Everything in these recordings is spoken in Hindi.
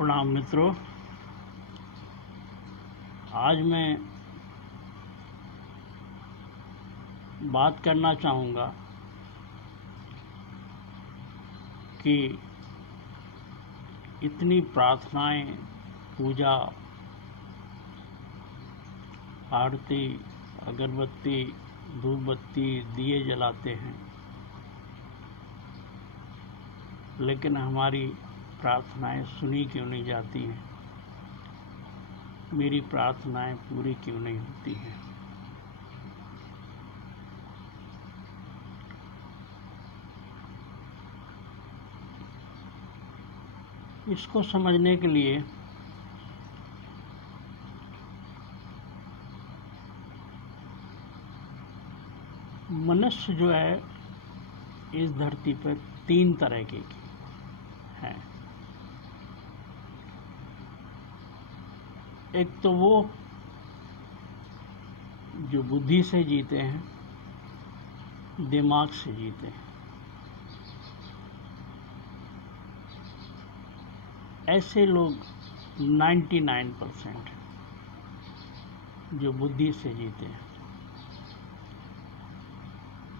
प्रणाम मित्रों। आज मैं बात करना चाहूँगा कि इतनी प्रार्थनाएं, पूजा, आरती, अगरबत्ती, धूपबत्ती, दिए जलाते हैं, लेकिन हमारी प्रार्थनाएं सुनी क्यों नहीं जाती हैं? मेरी प्रार्थनाएं पूरी क्यों नहीं होती हैं? इसको समझने के लिए मनुष्य जो है इस धरती पर तीन तरह के हैं। एक तो वो जो बुद्धि से जीते हैं, दिमाग से जीते हैं। ऐसे लोग 99% जो बुद्धि से जीते हैं।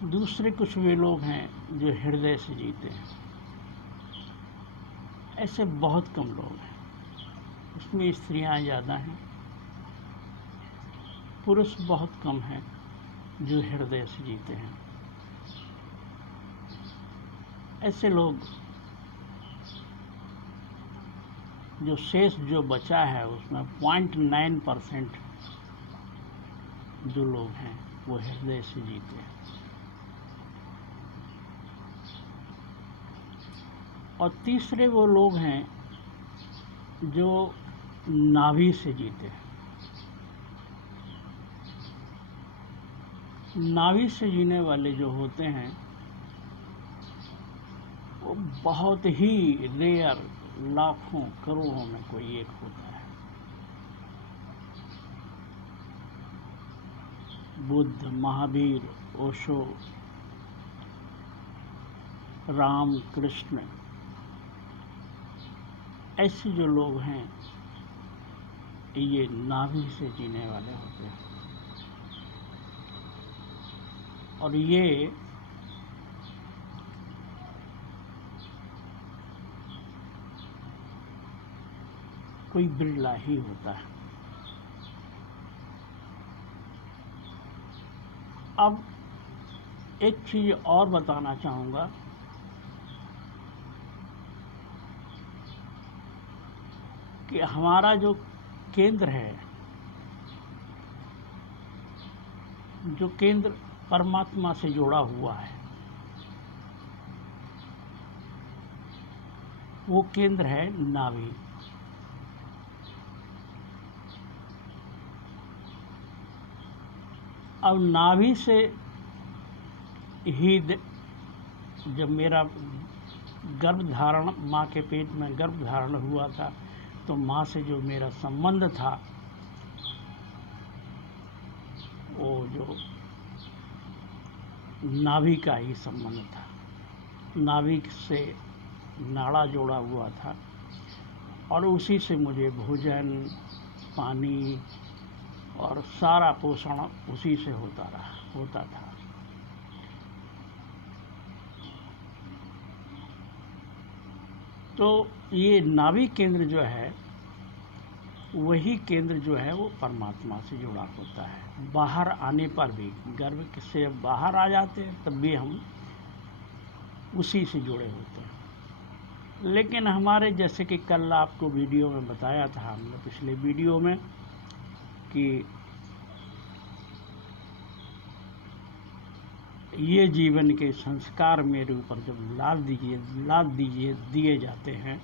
दूसरे कुछ वे लोग हैं जो हृदय से जीते हैं। ऐसे बहुत कम लोग हैं। इसमें स्त्रियां ज़्यादा हैं, पुरुष बहुत कम हैं जो हृदय से जीते हैं। ऐसे लोग जो शेष जो बचा है उसमें 0.9% जो लोग हैं वो हृदय से जीते हैं। और तीसरे वो लोग हैं जो नाभि से जीते हैं। नाभि से जीने वाले जो होते हैं वो बहुत ही रेयर, लाखों करोड़ों में कोई एक होता है। बुद्ध, महावीर, ओशो, राम, कृष्ण, ऐसे जो लोग हैं ये नाभि से जीने वाले होते हैं। और ये कोई बिरला ही होता है। अब एक चीज और बताना चाहूँगा कि हमारा जो केंद्र है, जो केंद्र परमात्मा से जुड़ा हुआ है, वो केंद्र है नाभि। अब नाभि से ही जब मेरा गर्भधारण, माँ के पेट में गर्भधारण हुआ था, तो माँ से जो मेरा संबंध था वो जो नाभि का ही संबंध था। नाभि से नाड़ा जोड़ा हुआ था और उसी से मुझे भोजन, पानी और सारा पोषण उसी से होता था। तो ये नाभि केंद्र जो है, वही केंद्र जो है वो परमात्मा से जुड़ा होता है। बाहर आने पर भी, गर्भ से बाहर आ जाते हैं तब भी हम उसी से जुड़े होते हैं। लेकिन हमारे, जैसे कि कल आपको वीडियो में बताया था हमने, पिछले वीडियो में, कि ये जीवन के संस्कार मेरे ऊपर जब लाद दिए जाते हैं,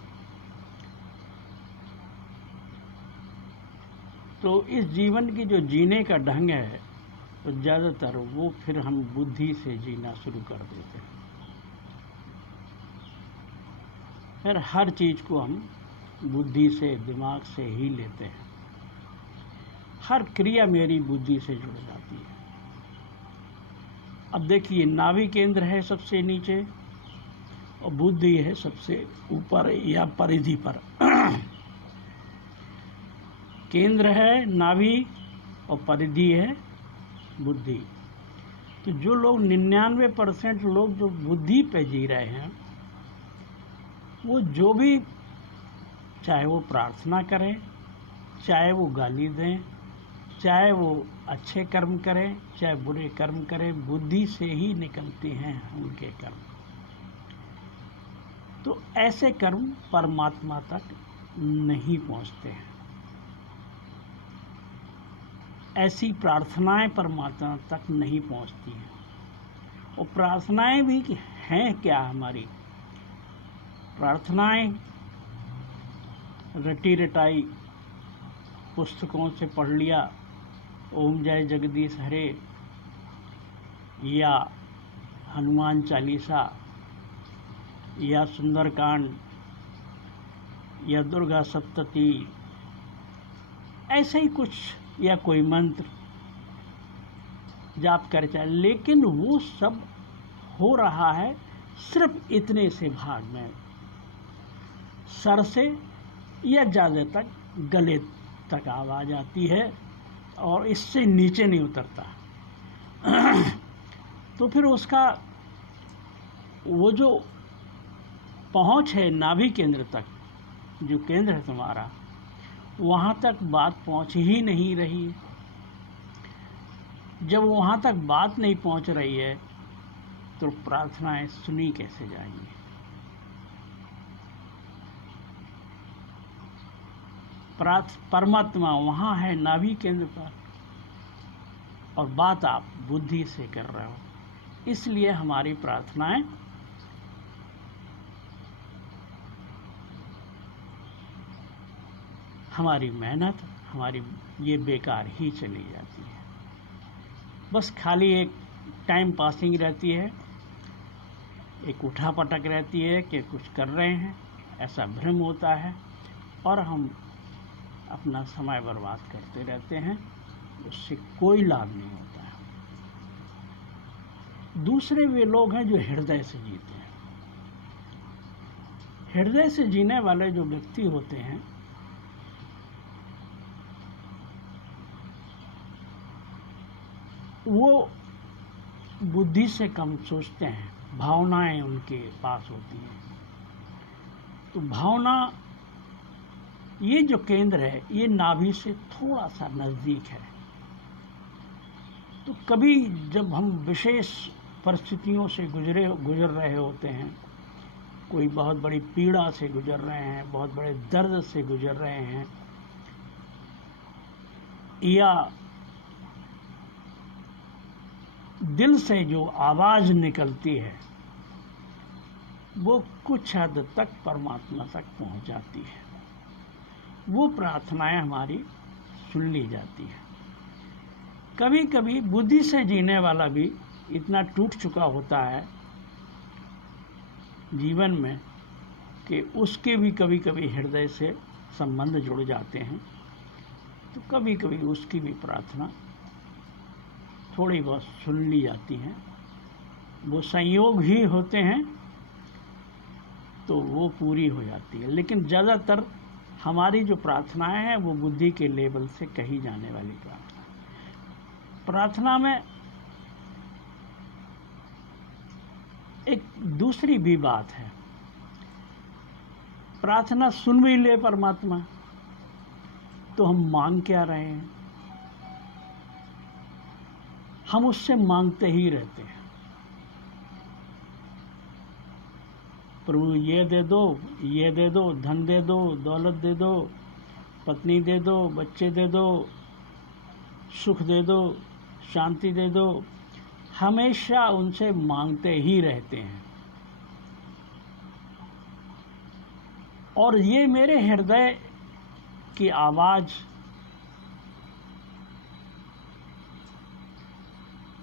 तो इस जीवन की जो जीने का ढंग है तो ज़्यादातर वो फिर हम बुद्धि से जीना शुरू कर देते हैं। फिर हर चीज़ को हम बुद्धि से, दिमाग से ही लेते हैं। हर क्रिया मेरी बुद्धि से जुड़ जाती है। अब देखिए, नाभि केंद्र है सबसे नीचे और बुद्धि है सबसे ऊपर या परिधि पर। केंद्र है नाभि और परिधि है बुद्धि। तो जो लोग 99% लोग जो बुद्धि पे जी रहे हैं, वो जो भी, चाहे वो प्रार्थना करें, चाहे वो गाली दें, चाहे वो अच्छे कर्म करें, चाहे बुरे कर्म करें, बुद्धि से ही निकलते हैं उनके कर्म। तो ऐसे कर्म परमात्मा तक नहीं पहुंचते हैं। ऐसी प्रार्थनाएं परमात्मा तक नहीं पहुंचती हैं। और प्रार्थनाएं भी हैं क्या हमारी? प्रार्थनाएं रटी रटाई पुस्तकों से पढ़ लिया, ओम जय जगदीश हरे या हनुमान चालीसा या सुंदरकांड या दुर्गा सप्तती, ऐसे ही कुछ, या कोई मंत्र जाप कर चाहे, लेकिन वो सब हो रहा है सिर्फ इतने से भाग में, सर से या ज़्यादा तक गले तक आवाज़ आती है और इससे नीचे नहीं उतरता। तो फिर उसका वो जो पहुंच है नाभि केंद्र तक, जो केंद्र है तुम्हारा, वहाँ तक बात पहुंच ही नहीं रही। जब वहाँ तक बात नहीं पहुंच रही है तो प्रार्थनाएं सुनी कैसे जाएंगी? परमात्मा वहाँ है नाभि केंद्र पर, और बात आप बुद्धि से कर रहे हो। इसलिए हमारी प्रार्थनाएं हमारी मेहनत, हमारी ये बेकार ही चली जाती है। बस खाली एक टाइम पासिंग रहती है, एक उठा पटक रहती है कि कुछ कर रहे हैं, ऐसा भ्रम होता है और हम अपना समय बर्बाद करते रहते हैं, उससे कोई लाभ नहीं होता है। दूसरे वे लोग हैं जो हृदय से जीते हैं। हृदय से जीने वाले जो व्यक्ति होते हैं, वो बुद्धि से कम सोचते हैं, भावनाएं उनके पास होती हैं। तो भावना, ये जो केंद्र है, ये नाभि से थोड़ा सा नज़दीक है। तो कभी जब हम विशेष परिस्थितियों से गुजर रहे होते हैं, कोई बहुत बड़ी पीड़ा से गुजर रहे हैं, बहुत बड़े दर्द से गुजर रहे हैं, या दिल से जो आवाज़ निकलती है वो कुछ हद तक परमात्मा तक पहुंच जाती है। वो प्रार्थनाएं हमारी सुन ली जाती है। कभी कभी बुद्धि से जीने वाला भी इतना टूट चुका होता है जीवन में कि उसके भी कभी कभी हृदय से संबंध जुड़ जाते हैं। तो कभी कभी उसकी भी प्रार्थना थोड़ी बहुत सुन ली जाती हैं। वो संयोग ही होते हैं तो वो पूरी हो जाती है। लेकिन ज़्यादातर हमारी जो प्रार्थनाएं हैं वो बुद्धि के लेवल से कही जाने वाली प्रार्थना में एक दूसरी भी बात है। प्रार्थना सुन भी ले परमात्मा तो हम मांग क्या रहे हैं? हम उससे मांगते ही रहते हैं, प्रभु ये दे दो, ये दे दो, धन दे दो, दौलत दे दो, पत्नी दे दो, बच्चे दे दो, सुख दे दो, शांति दे दो। हमेशा उनसे मांगते ही रहते हैं। और ये मेरे हृदय की आवाज़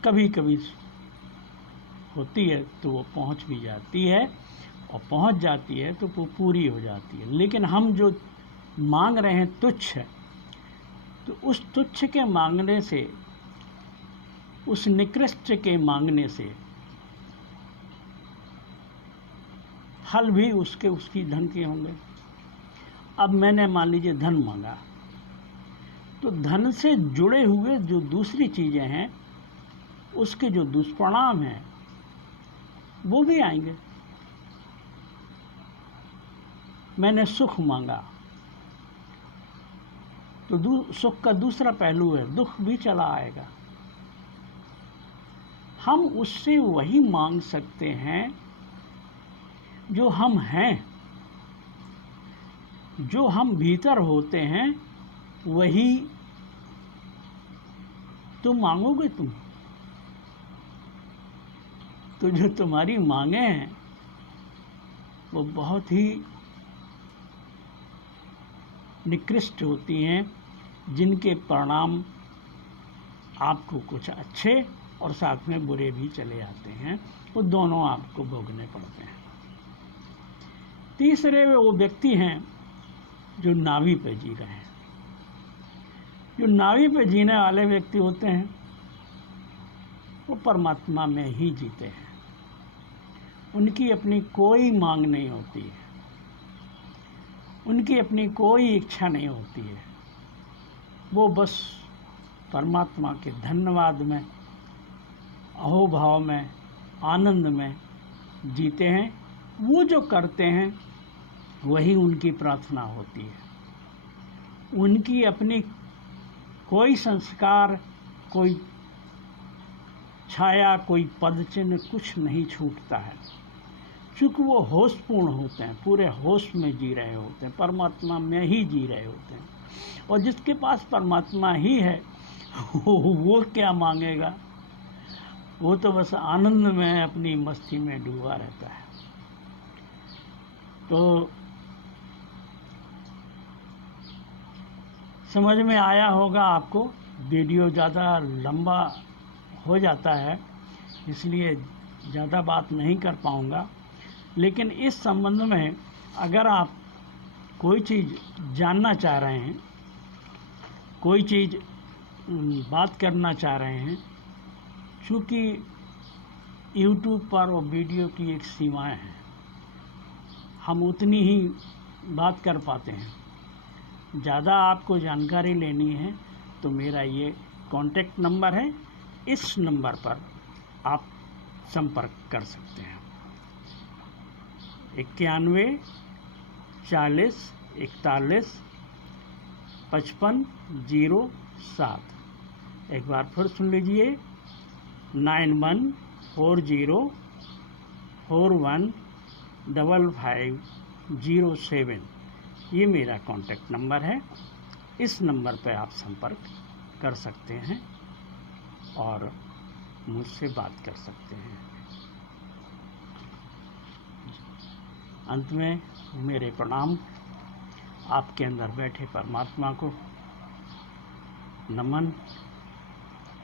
कभी कभी होती है तो वो पहुंच भी जाती है, और पहुंच जाती है तो वो पूरी हो जाती है। लेकिन हम जो मांग रहे हैं तुच्छ है, तो उस तुच्छ के मांगने से, उस निकृष्ट के मांगने से फल भी उसकी धन के होंगे। अब मैंने मान लीजिए धन मांगा, तो धन से जुड़े हुए जो दूसरी चीज़ें हैं उसके जो दुष्परिणाम हैं वो भी आएंगे। मैंने सुख मांगा तो सुख का दूसरा पहलू है, दुख भी चला आएगा। हम उससे वही मांग सकते हैं जो हम हैं, जो हम भीतर होते हैं वही तुम मांगोगे। तुम तो जो तुम्हारी मांगे हैं वो बहुत ही निकृष्ट होती हैं, जिनके परिणाम आपको कुछ अच्छे और साथ में बुरे भी चले आते हैं, वो दोनों आपको भोगने पड़ते हैं। तीसरे वो व्यक्ति हैं जो नाभि पे जी रहे हैं। जो नाभि पे जीने वाले व्यक्ति होते हैं वो परमात्मा में ही जीते हैं। उनकी अपनी कोई मांग नहीं होती है, उनकी अपनी कोई इच्छा नहीं होती है। वो बस परमात्मा के धन्यवाद में, अहोभाव में, आनंद में जीते हैं। वो जो करते हैं वही उनकी प्रार्थना होती है। उनकी अपनी कोई संस्कार, कोई छाया, कोई पद चिन्ह कुछ नहीं छूटता है, क्योंकि वो होशपूर्ण होते हैं, पूरे होश में जी रहे होते हैं, परमात्मा में ही जी रहे होते हैं। और जिसके पास परमात्मा ही है वो क्या मांगेगा? वो तो बस आनंद में, अपनी मस्ती में डूबा रहता है। तो समझ में आया होगा आपको। वीडियो ज़्यादा लंबा हो जाता है, इसलिए ज़्यादा बात नहीं कर पाऊँगा। लेकिन इस संबंध में अगर आप कोई चीज़ जानना चाह रहे हैं, कोई चीज़ बात करना चाह रहे हैं, चूँकि YouTube पर वो वीडियो की एक सीमाएं हैं, हम उतनी ही बात कर पाते हैं। ज़्यादा आपको जानकारी लेनी है तो मेरा ये कॉन्टैक्ट नंबर है, इस नंबर पर आप संपर्क कर सकते हैं। 91 40 41 55 07। एक बार फिर सुन लीजिए, 91 40 41 55 07। ये मेरा कॉन्टैक्ट नंबर है। इस नंबर पर आप संपर्क कर सकते हैं और मुझसे बात कर सकते हैं। अंत में मेरे प्रणाम। आपके अंदर बैठे परमात्मा को नमन।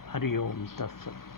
हरि ओम तत्सत।